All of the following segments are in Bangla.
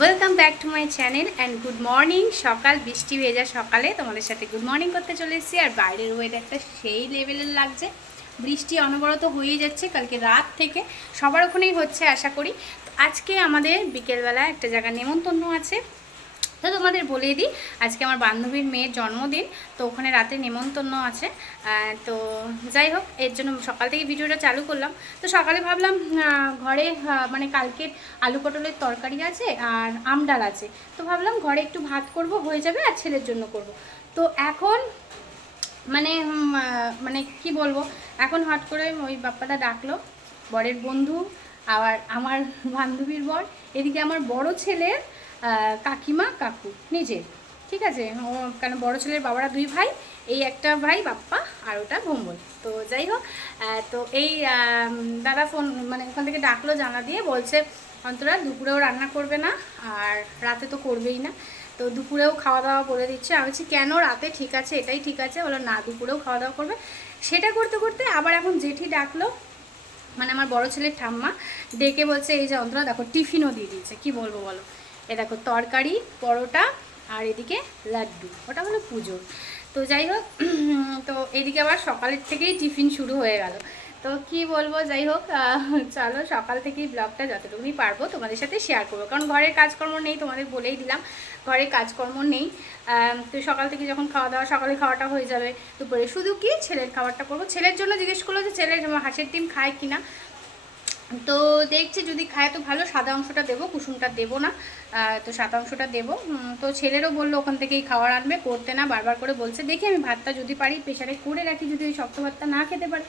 Welcome back to my channel and good morning সকাল, বৃষ্টি ভেজা সকালে তোমাদের সাথে গুড মর্নিং করতে চলে এসেছি আর বাইরের ওয়েদারটা সেই লেভেলের লাগছে। বৃষ্টি অনবরত হয়ে যাচ্ছে কালকে রাত থেকে। সবার ওখানেই হচ্ছে আশা করি। আজকে আমাদের বিকেলবেলা একটা জায়গা নেমন্তন্ন আছে। তো তোমাদের বলেই দিই, আজকে আমার বান্ধবীর মেয়ের জন্মদিন, তো ওখানে রাতে নেমন্তন্ন আছে। তো যাই হোক, এর জন্য সকাল থেকে ভিডিওটা চালু করলাম। তো সকালে ভাবলাম ঘরে মানে কালকের আলু পটলের তরকারি আছে আর আম ডাল আছে। তো ভাবলাম ঘরে একটু ভাত করব, হয়ে যাবে আর ছেলের জন্য করব। তো এখন মানে মানে কি বলব, এখন হট করে ওই বাপ্পাটা ডাকলো, বরের বন্ধু, আবার আমার বান্ধবীর বর, এদিকে আমার বড় ছেলের কাকিমা, কাকু নিজের ঠিক আছে? ও কেন বড় ছেলের বাবারা দুই ভাই, এই একটা ভাই, বাপ্পা, আর ওটা ভোম্বল। তো যাই হোক তো এই দাদা ফোন মানে ওখান থেকে ডাকলো জানা দিয়ে, বলছে, অন্তরা, দুপুরেও রান্না করবে না, আর রাতে তো করবেই না। তো দুপুরেও খাওয়া দাওয়া বলে দিচ্ছে। আমি বলছি, কেন রাতে? ঠিক আছে, এটাই ঠিক আছে। বলো না, দুপুরেও খাওয়া দাওয়া করবে। সেটা করতে করতে আবার এখন জেঠি ডাকলো মানে আমার বড় ছেলের ঠাম্মা, ডেকে বলছে, এই যে অন্তরা, দেখো, টিফিনও দিয়ে দিয়েছে। কি বলব বলো? এ দেখো তরকারি, পরোটা আর এদিকে লাড্ডু। ওটা হলো পুজো। তো যাই হোক তো এদিকে আবার সকালের থেকেই টিফিন শুরু হয়ে গেল। তো কি বলব, যাই হোক চলো সকাল থেকেই ব্লগটা যতটুকুনি পারব তোমাদের সাথে শেয়ার করব। কারণ ঘরের কাজকর্ম নেই তোমাদের বলেই দিলাম ঘরের কাজকর্ম নেই। তো সকাল থেকে যখন খাওয়া দাওয়া, সকালে খাওয়াটা হয়ে যাবে দুপুরে। শুধু কি? ছেলের খাবারটা করব। ছেলের জন্য জিজ্ঞেস করল যে ছেলের হাঁসের ডিম খায় কিনা? তো দেখছি যদি খায় তো ভালো, সাদা অংশটা দেবো, কুসুমটা দেবো না। তো সাদা অংশটা দেবো। তো ছেলেরও বলল ওখান থেকেই খাবার আনবে, করতে না, বারবার করে বলছে, দেখি আমি ভাতটা যদি পারি, প্রেশারে করে রাখি, যদি ওই শক্ত ভাতটা না খেতে পারে,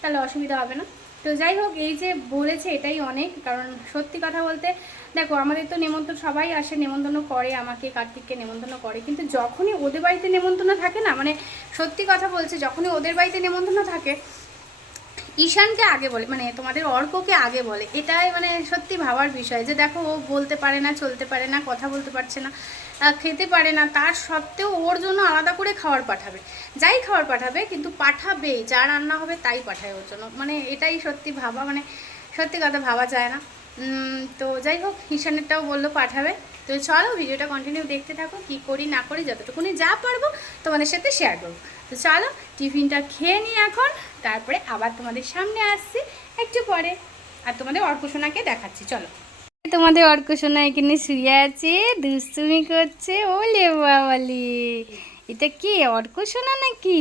তাহলে অসুবিধা হবে না। তো যাই হোক, এই যে বলেছে এটাই অনেক, কারণ সত্যি কথা বলতে, দেখো, আমাদের তো নেমন্তন্ন, সবাই আসে, নেমন্তন্ন করে আমাকে, কার্তিককে নেমন্তন্ন করে, কিন্তু যখনই ওদের বাড়িতে নেমন্তন্ন থাকে না মানে সত্যি কথা বলছে, যখনই ওদের বাড়িতে নেমন্তন্ন থাকে ঈশানকে আগে বলে মানে তোমাদের অর্ককে আগে বলে। এটাই মানে সত্যি ভাবার বিষয় যে দেখো, ও বলতে পারে না, চলতে পারে না, কথা বলতে পারছে না খেতে পারে না, তার সত্ত্বেও ওর জন্য আলাদা করে খাবার পাঠাবে। যাই খাবার পাঠাবে, কিন্তু পাঠাবে, যা রান্না হবে তাই পাঠায় ওর জন্য। মানে এটাই সত্যি ভাবা মানে সত্যি কথা ভাবা যায় না। তো যাই হোক, ঈশানেরটাও বলল পাঠাবে। তো চলো, ভিডিওটা কন্টিনিউ দেখতে থাকো, কি করি না করি, যতটুকুনি যা পারব তোমাদের সাথে শেয়ার করব। তো চলো, টিফিনটা খেয়ে নিই এখন, তারপরে আবার তোমাদের সামনে আসছি একটু পরে। আর তোমাদের অর্কসোনাকে দেখাচ্ছি, চলো। তোমাদের অর্কসোনা এখানে শুয়ে আছে, দুষ্টুমি করছে, ওলে বাবালি। এটা কি, অর্কসোনা নাকি?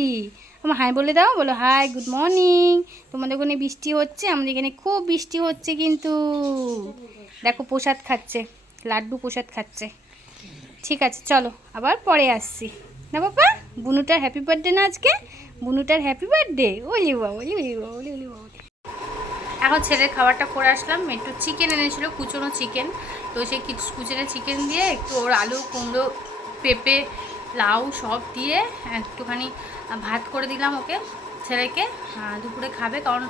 আমার হাই বলে দাও, বলো হাই, গুড মর্নিং। তোমাদের ওখানে বৃষ্টি হচ্ছে, আমাদের এখানে খুব বৃষ্টি হচ্ছে কিন্তু। দেখো, প্রসাদ খাচ্ছে, লাড্ডু প্রসাদ খাচ্ছে। ঠিক আছে, চলো, আবার পরে আসছি। না বাবা? বুনুটার হ্যাপি বার্থডে না আজকে? বুনুটার হ্যাপি বার্থডে ওলি বাবা, ওলি ওলি বাবা, ওলি ওলি বাবা এখন ছেলের খাবারটা করে আসলাম। একটু চিকেন এনেছিল, কুচনো চিকেন তো সেই কুচনো চিকেন দিয়ে একটু ওর আলু, কুমড়ো, পেঁপে, লাউ সব দিয়ে একটুখানি ভাত করে দিলাম ওকে, ছেলেকে। দুপুরে খাবে কারণ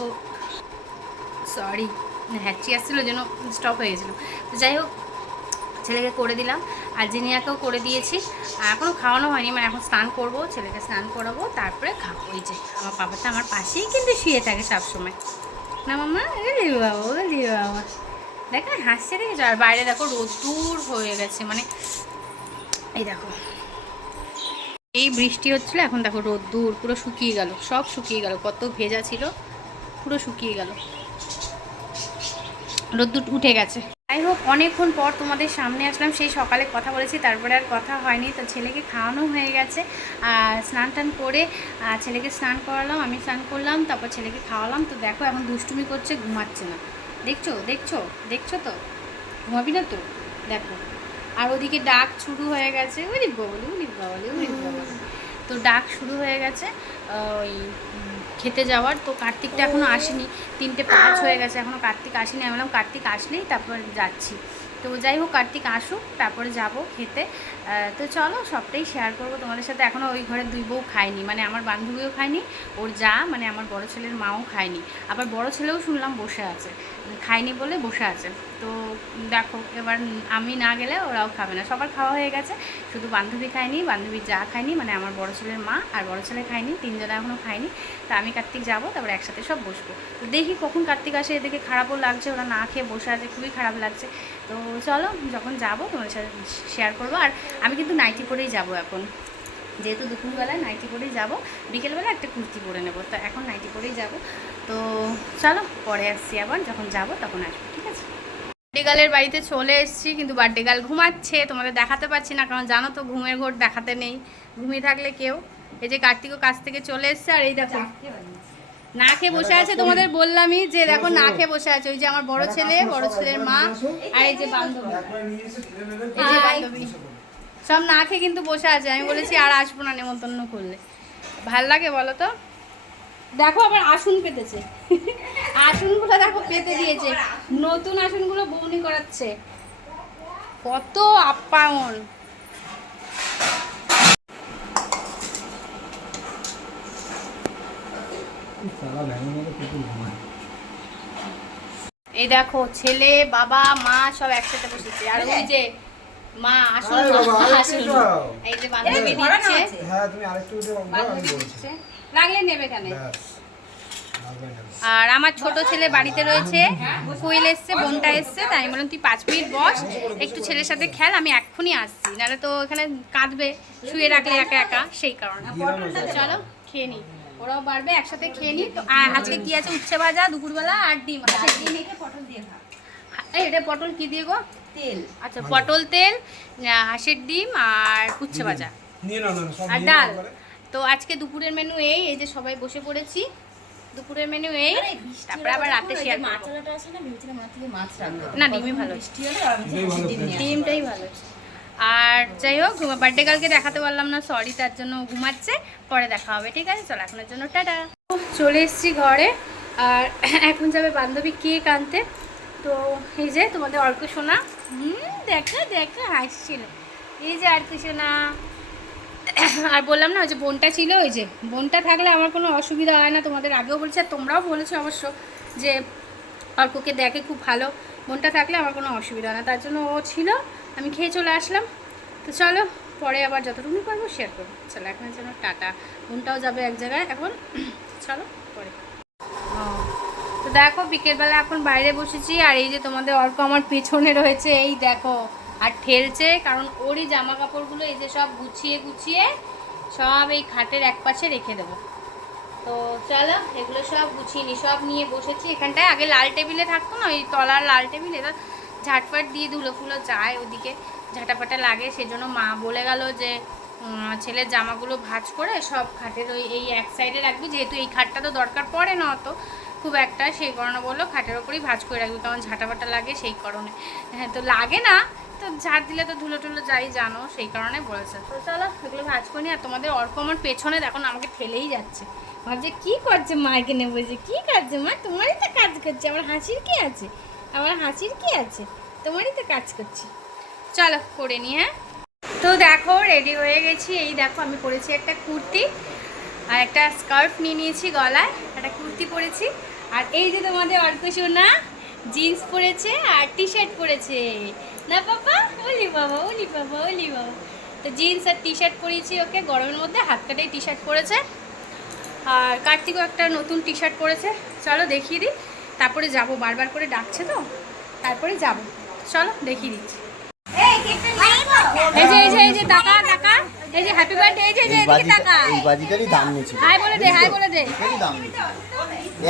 ও সরি হ্যাচি আসছিল যেন স্টপ হয়ে গেছিল। তো যাই হোক, ছেলেকে করে দিলাম। আর জিনিয়াকেও করে দিয়েছি। আর এখনও খাওয়ানো হয়নি মানে এখন স্নান করব, ছেলেকে স্নান করাবো, তারপরে খাব। এই যে, আমার বাবাটা আমার পাশেই কিন্তু শুয়ে থাকে সবসময়। না মামা বাবা এলি বাবা। দেখো হাসছে দেখেছ আর বাইরে দেখো রোদ্দুর হয়ে গেছে মানে এই দেখো। এই বৃষ্টি হচ্ছিল, এখন দেখো রোদ্দুর পুরো শুকিয়ে গেল, সব শুকিয়ে গেল, কত ভেজা ছিল, পুরো শুকিয়ে গেল। রোদ্দুর উঠে গেছে। যাই হোক, অনেকক্ষণ পর তোমাদের সামনে আসলাম। সেই সকালে কথা বলেছি, তারপরে আর কথা হয়নি। তো ছেলেকে খাওয়ানো হয়ে গেছে। আর স্নান টান করে ছেলেকে স্নান করালাম, আমি স্নান করলাম, তারপর ছেলেকে খাওয়ালাম। তো দেখো, এখন দুষ্টুমি করছে, ঘুমাচ্ছে না। দেখছ? দেখছ? দেখছ তো? ঘুমাবি না তো? দেখো। আর ওদিকে ডাক শুরু হয়ে গেছে। ওই উনি বাবলি উনি বাবলি। তো ডাক শুরু হয়ে গেছে ওই খেতে যাওয়ার। তো কার্তিকটা এখনও আসেনি। তিনটে পাঁচ হয়ে গেছে এখনও কার্তিক আসেনি। আমি বললাম, কার্তিক আসলেই তারপর যাচ্ছি। তো যাই হোক, কার্তিক আসুক, তারপরে যাব খেতে। তো চলো, সবটাই শেয়ার করব। তোমাদের সাথে এখনও ওই ঘরের দুই বউ খায়নি। মানে আমার বান্ধবীও খায়নি, ওর যা মানে আমার বড় ছেলের মাও খায়নি। আবার বড় ছেলেও শুনলাম বসে আছে। খায়নি বলে বসে আছে। তো দেখো, এবার আমি না গেলে ওরাও খাবে না। সবার খাওয়া হয়ে গেছে। শুধু বান্ধবী খায়নি, বান্ধবী যা খায়নি মানে আমার বড় ছেলের মা আর বড় ছেলে খায়নি, তিনজনে এখনও খায়নি। তা আমি কার্তিক যাব, তারপর একসাথে সব বসবো। তো দেখি কখন কার্তিক আসে, এদিকে খারাপও লাগছে, ওরা না খেয়ে বসে আছে, খুবই খারাপ লাগছে। তো চলো, যখন যাব তোমাদের সাথে শেয়ার করব। আর আমি কিন্তু নাইটি পরেই যাব এখন। যেহেতু দুপুরবেলায় নাইটি পরেই যাব, বিকেলবেলা একটা কুর্তি পরে নেব। তো এখন নাইটি পরেই যাব। তো চলো, পরে আসছি আবার, যখন যাব তখন আসব, ঠিক আছে? বার্থডে বাড়িতে চলে এসেছি কিন্তু বার্থডে গার্ল ঘুমাচ্ছে তোমাদের দেখাতে পারছি না কারণ জানো তো ঘুমের ঘোর দেখাতে নেই। ঘুমিয়ে থাকলে কেউ? এই যে কার্তিকও কাছ থেকে চলে এসছে আর এই দেখো। না খেয়ে বসে আছে তোমাদের বললামই যে দেখো না খেয়ে বসে আছে ওই যে আমার বড় ছেলে বড় ছেলের মা আর এই যে বান্ধবী। এই যে বান্ধবী। সব না খেয়ে কিন্তু বসে আছে আমি বলেছি আর আসব না নেমন্তন্ন করলে। ভালো লাগে বলো তো? দেখো আবার আসুন পেতেছে। আসনগুলো দেখো পেতে দিয়েছে। নতুন আসনগুলো বৌনি করাচ্ছে। কত আপ্যায়ন এই দেখো ছেলে বাবা মা সব একসাথে বসেছে। আর ওই যে মা আরেকটু আসুন এই যে বান্ধবী দিচ্ছে। হ্যাঁ তুমি আরেকটু লাগলে নেবে কেন। আর আমার ছোট ছেলে বাড়িতে রয়েছে কুইল এসছে বোনটা এসছে তাই আমি বললাম তুই পাঁচ মিনিট বস একটু ছেলের সাথে খেল আমি এক্ষুনি আসছি নাহলে তো এখানে কাঁদবে শুয়ে রাখলে একা একা সেই কারণে। চলো খেয়ে নি। ওরাও বাড়বে একসাথে খেয়ে নি। তো আজকে কি আছে? উচ্ছে ভাজা দুপুরবেলা আর ডিম হাঁসের ডিম এই এটা পটল কি দিয়ে গো? তেল। আচ্ছা পটল তেল হাঁসের ডিম আর উচ্ছে ভাজা। নিয়ে নাও না না, সব আর ডাল। তো আজকে দুপুরের মেনু এই এই যে সবাই বসে পড়েছি। দুপুরের মেনু এই তারপরে আবার রাতে শেয়ার মাছ করব। চালাটা আছে না ভেবেছিলাম মাছ থেকে মাছ রাখব না, ডিমই ভালো। ডিমটাই ভালো। আর যাই হোক বার্থডে কালকে দেখাতে পারলাম না সরি তার জন্য ঘুমাচ্ছে। পরে দেখা হবে ঠিক আছে? চলো এখনের জন্য টাটা। চলে এসেছি ঘরে। আর এখন যাবে বান্ধবী কেক আনতে। তো এই যে তোমাদের অর্ক সোনা। হুম দেখা দেখো হাসছিল। এই যে অর্ক সোনা। আর বললাম না, ওই যে বোনটা ছিল, ওই যে বোনটা থাকলে আমার কোনো অসুবিধা হয় না। তোমাদের আগেও বলছি, আর তোমরাও বলেছ অবশ্য যে অর্ককে দেখে খুব ভালো। বোনটা থাকলে আমার কোনো অসুবিধা হয় না। তার জন্য ও ছিল, আমি খেয়ে চলে আসলাম। তো চলো, পরে আবার যতটুকুনি পারব শেয়ার করব। চলো, এখন যেন টাটা। বোনটাও যাবে এক জায়গায়। এখন চলো, পরে। তো দেখো, বিকেলবেলা এখন বাইরে বসেছি, আর এই যে তোমাদের অর্ক আমার পেছনে রয়েছে, এই দেখো। আর ঠেলছে, কারণ ওরই জামা কাপড়গুলো এই যে সব গুছিয়ে গুছিয়ে সব এই খাটের এক পাশে রেখে দেবো। তো চলো, এগুলো সব গুছিয়ে নি, সব নিয়ে বসেছি। এখানটায় আগে লাল টেবিলে থাকতো না, ওই তলার লাল টেবিল এটা ঝাটপাট দিয়ে ধুলো ফুলো যায় ওদিকে। ঝাঁটাপাটা লাগে, সেজন্য মা বলে গেল যে ছেলের জামাগুলো ভাঁজ করে সব খাটের ওই, এই এক সাইডে রাখবি, যেহেতু এই খাটটা তো দরকার পড়ে না অত। খুব একটা, সেই কারণে বলল খাটের ওপরেই ভাঁজ করে রাখবি কারণ ঝাঁটাপাটা লাগে সেই কারণে। হ্যাঁ তো লাগে না, তো ঝাড় দিলে তো ধুলো টুলো যাই জানো, সেই কারণে বলেছে। তো চলো এগুলো ভাঁজ নি, আর তোমাদের অর্ক আমার পেছনে দেখো আমাকে ঠেলেই যাচ্ছে। ভাবছে, কি করছে মাকে নেব যে কি করছে মা? তোমারই তো কাজ করছে আমার হাসির কি আছে? আমার হাসির কি আছে? তোমারই তো কাজ করছি। চলো করে নি হ্যাঁ। তো দেখো রেডি হয়ে গেছি। এই দেখো, আমি পরেছি একটা কুর্তি। আর একটা স্কার্ফ নিয়ে নিয়েছি গলায়, একটা কুর্তি পরেছি। আর এই যে তোমাদের অর্ক সোনা জিন্স পরেছে আর টি শার্ট পরেছে। না বাবা ওলি বাবা ওলি বাবা ওলি বাবা। তো জিন্স আর টি শার্ট পরেছি ওকে, গরমের মধ্যে হাত কাটাই টি শার্ট পরেছে। আর কার্তিকও একটা নতুন টি শার্ট পরেছে। চলো দেখিয়ে দিই। তারপরে যাব, বারবার করে ডাকছে তো। তারপরে যাব। চলো দেখিয়ে দিচ্ছি। এই যে এই যে এই যে, টাকা টাকা। এই যে হ্যাপি বার্থডে এই যে এই বাজিটা টাকা এই বাজিটারই দাম নিয়েছিল হাই বলে দে হাই বলে দে। এটারই দাম নিয়েছিল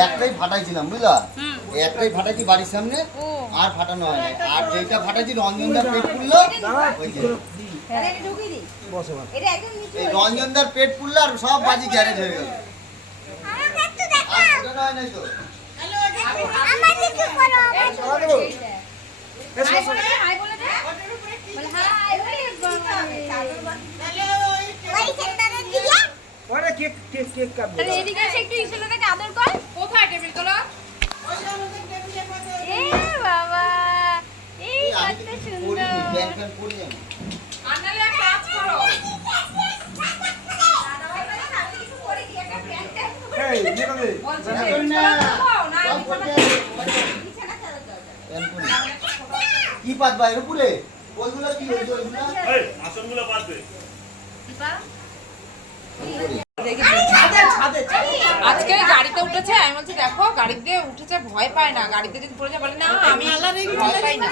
একটাই ফাটাইছিলাম বুঝলা? একটাই ফাটাইছি বাড়ির সামনে আর ফাটানো হয় না আর যেটা ফাটাইছি রঞ্জনদার পেট পুড়লো ওই যে। এই রঞ্জনদার পেট পুড়লো আর সব বাজি গ্যারেজ হয়ে গেল। হয়? হাই বলে দে হাই কেক কেক কেক কাটবো। তাহলে এদিকে এসে একটু ইসলে আদর কর। কোথায় টেবিলগুলো এ বাবা এই কত সুন্দর। এই, না, সব করতে হবে। কি পাতবা এর উপরে? ওইগুলো কি হয়েছে ওইগুলো এই আসনগুলো বাঁধবে আজকে গাড়িতে উঠেছে আমি বলছি দেখো গাড়িতে উঠেছে ভয় পায় না। গাড়িতে যদি পড়ে যায় বলে না আমি ভয় পাই না।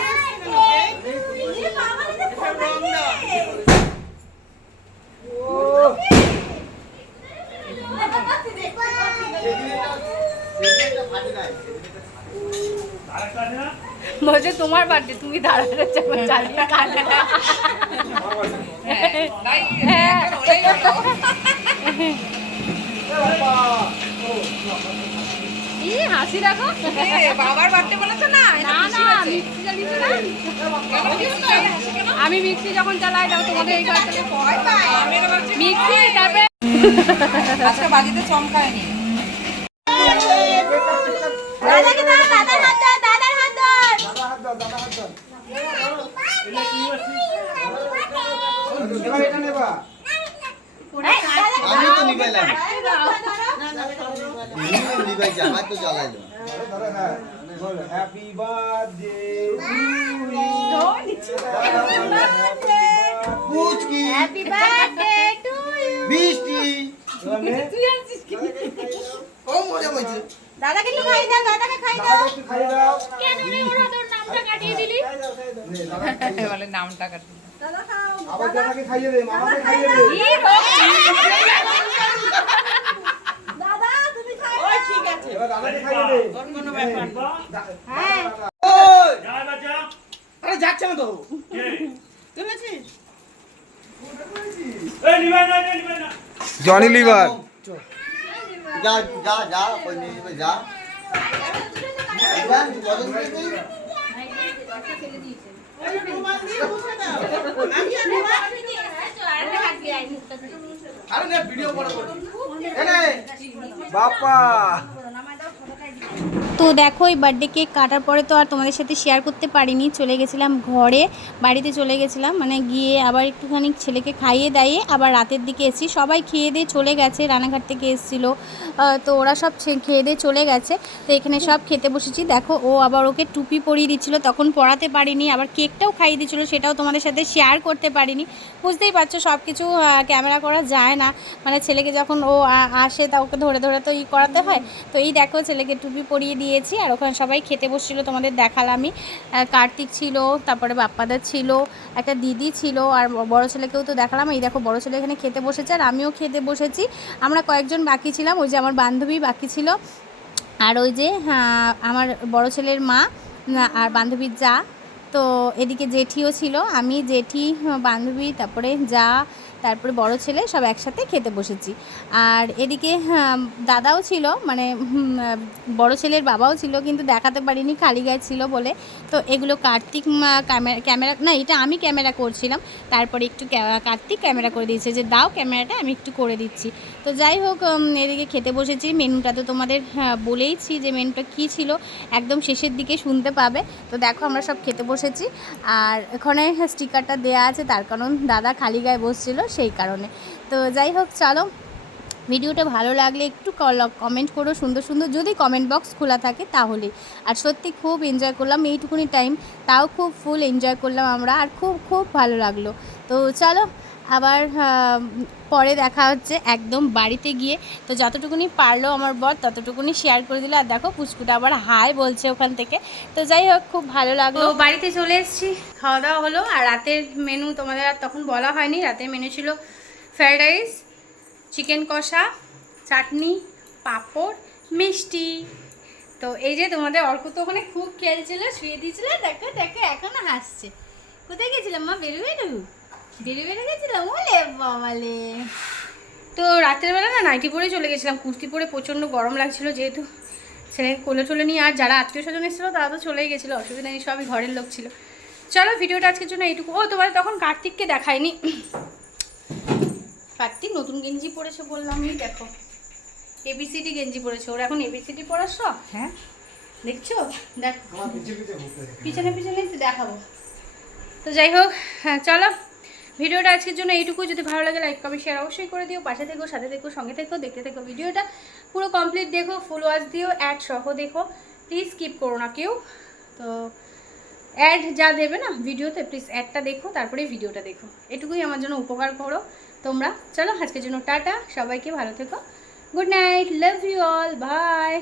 না বলছে তোমার বার্থডে তুমি দাঁড়াতে চালিয়ে কান্নাটা তাই এখন ওরাই হলো। ই হাসি দেখো। বাবার বার্থডে বলেছ না? আমি মিক্সি যখন চালাই দাও তোমাদের এই ভাবছি মিক্সি তারপরে আজকে বাজিতে চমকায়নি দাদাকে দাও দাদার হাত দাও দাদার হাত দাও দাদা হাত দাও দাদা হাত দাও এটা কি হচ্ছে এবার এটা নেবা। আমি তো নিবাইলাম নিবাইছি আমার তো হ্যাঁ বল happy birthday পুচকি। Happy birthday to you Brishti তুই আছিস কি? ও মজা পাইছে। দাদাকে খাই দাও দাদাকে খাই দাও। কেন রে ওরা তোর নামটা কাটিয়ে দিলি খাইয়ে দাও, খাইয়ে দাও। নে, দাদাকে খাইয়ে দাও। বলে নামটা কাটি আবার দাদাকে খাইয়ে দে মামাকে খাইয়ে দে ই বাবা এবার দাদাকে খাইয়ে দে দিবা? হ্যাঁ যা না যা আরে যাচ্ছে না তো কে এই নিবাই না এটা নিবাই না জনি লিভার যা যা যা ওই নিয়ে যাবে, যা যা, কজন দিয়েছে? বাপ্পা। তো দেখো, এই বার্থডে কেক কাটার পরে তো আর তোমাদের সাথে শেয়ার করতে পারিনি। চলে গেছিলাম ঘরে, বাড়িতে চলে গেছিলাম। মানে গিয়ে আবার একটুখানি ছেলেকে খাইয়ে দাইয়ে আবার রাতের দিকে এসেছি। সবাই খেয়ে দিয়ে চলে গেছে, রানাঘাট থেকে এসেছিল। তো ওরা সব খেয়ে দিয়ে চলে গেছে। তো এখানে সব খেতে বসেছি। দেখো, ও আবার ওকে টুপি পরিয়ে দিচ্ছিল। তখন পড়াতে পারিনি, আবার কেকটাও খাইয়ে দিচ্ছিল। সেটাও তোমাদের সাথে শেয়ার করতে পারিনি। বুঝতেই পারছ সব কিছু ক্যামেরা করা যায় না। মানে ছেলেকে যখন ও আসে, তা ওকে ধরে ধরে তো ই করাতে হয়। তো এই দেখো, ছেলেকে টুপি পরিয়ে দিয়েছি আর ওখানে সবাই খেতে বসছিল, তোমাদের দেখালামই। কার্তিক ছিল, তারপরে বাপ্পাদার ছিল, একটা দিদি ছিল আর বড় ছেলেকেও তো দেখালাম। এই দেখো, বড় ছেলে এখানে খেতে বসেছে আর আমিও খেতে বসেছি। আমরা কয়েকজন বাকি ছিলাম, ওই যে আমার বান্ধবী বাকি ছিল। আর ওই যে আমার বড় ছেলের মা আর বান্ধবীর যা। তো এদিকে জেঠিও ছিল, আমি, জেঠি, বান্ধবী, তারপরে যা তারপরে বড় ছেলে সব একসাথে খেতে বসেছি। আর এদিকে হ্যাঁ, দাদাও ছিল মানে বড় ছেলের বাবাও ছিল কিন্তু দেখাতে পারিনি খালি গায়ে ছিল বলে। তো এগুলো কার্তিক ক্যামেরা ক্যামেরা না এটা আমি ক্যামেরা করছিলাম। তারপরে একটু কার্তিক ক্যামেরা করে দিয়েছে যে দাও ক্যামেরাটা আমি একটু করে দিচ্ছি। তো যাই হোক এদিকে খেতে বসেছি। মেনুটা তো তোমাদের হ্যাঁ, বলেইছি যে মেনুটা কী ছিল একদম শেষের দিকে শুনতে পাবে। তো দেখো আমরা সব খেতে বসেছি। আর এখানে স্টিকারটা দেয়া আছে তার কারণ দাদা খালি গায়ে বসছিল সেই কারণে। তো যাই হোক, চলো। ভিডিওটা ভালো লাগলে একটু কমেন্ট করো, সুন্দর সুন্দর। যদি কমেন্ট বক্স খোলা থাকে তাহলে। আর সত্যি খুব এনজয় করলাম, এইটুকুনি টাইম তাও খুব ফুল এনজয় করলাম আমরা। আর খুব খুব ভালো লাগল। তো চলো, আবার পরে দেখা হচ্ছে একদম বাড়িতে গিয়ে। তো যতটুকুনি পারল আমার বর, ততটুকুনি শেয়ার করে দিল। আর দেখো, পুচকুটা আবার হাই বলছে ওখান থেকে। তো যাই হোক, খুব ভালো লাগল। বাড়িতে চলে এসেছি। খাওয়া দাওয়া হলো। আর রাতের মেনু তোমাদের আর তখন বলা হয়নি। রাতের মেনু ছিল ফ্রাইড রাইস চিকেন কষা, চাটনি, পাঁপড়, মিষ্টি। তো এই যে তোমাদের অর্ক তো ওখানে খুব খেলছিল, শুয়ে দিয়েছিল। দেখো দেখো, এখনও হাসছে। কোথায় গেছিলাম মা? বেরু বেরু বেরু গেছিলাম? ওলে বাবালে। তো রাতের বেলা না নাইটি পরে চলে গেছিলাম। কুর্তি পরে প্রচণ্ড গরম লাগছিল যেহেতু। ছেলে কোলে টোলে নিয়ে আর যারা আত্মীয় স্বজন এসেছিল তারা তো চলেই গেছিল। অসুবিধা নেই সবই ঘরের লোক ছিল। চলো ভিডিওটা আজকের জন্য এইটুকু। ও তোমাদের তখন কার্তিককে দেখায়নি। কার্তিক নতুন গেঞ্জি পরেছে বললাম। এই দেখো এবিসিডি গেঞ্জি পরেছে। ওর এখন এবিসিডি পড়ার শখ? হ্যাঁ। দেখছ? দেখ। পিছনে পিছনে দেখাবো। তো যাই হোক হ্যাঁ চলো। ভিডিওটা আজকের জন্য এইটুকু। যদি ভালো লাগে লাইক কমেন্ট শেয়ার অবশ্যই করে দিও। পাশে থেকো, সাথে থেকো, সঙ্গে থেকো, দেখতে থেকো ভিডিওটা। পুরো কমপ্লিট দেখো ফুল ওয়াচ দিও অ্যাড সহ দেখো। প্লিজ স্কিপ করো না কেউ। তো অ্যাড যা দেবে না, ভিডিওতে প্লিজ অ্যাডটা দেখো, তারপরে ভিডিওটা দেখো। এটুকুই আমার জন্য উপকার করো তোমরা। চলো, আজকের জন্য টাটা। সবাইকে ভালো থেকো। Good night love you all bye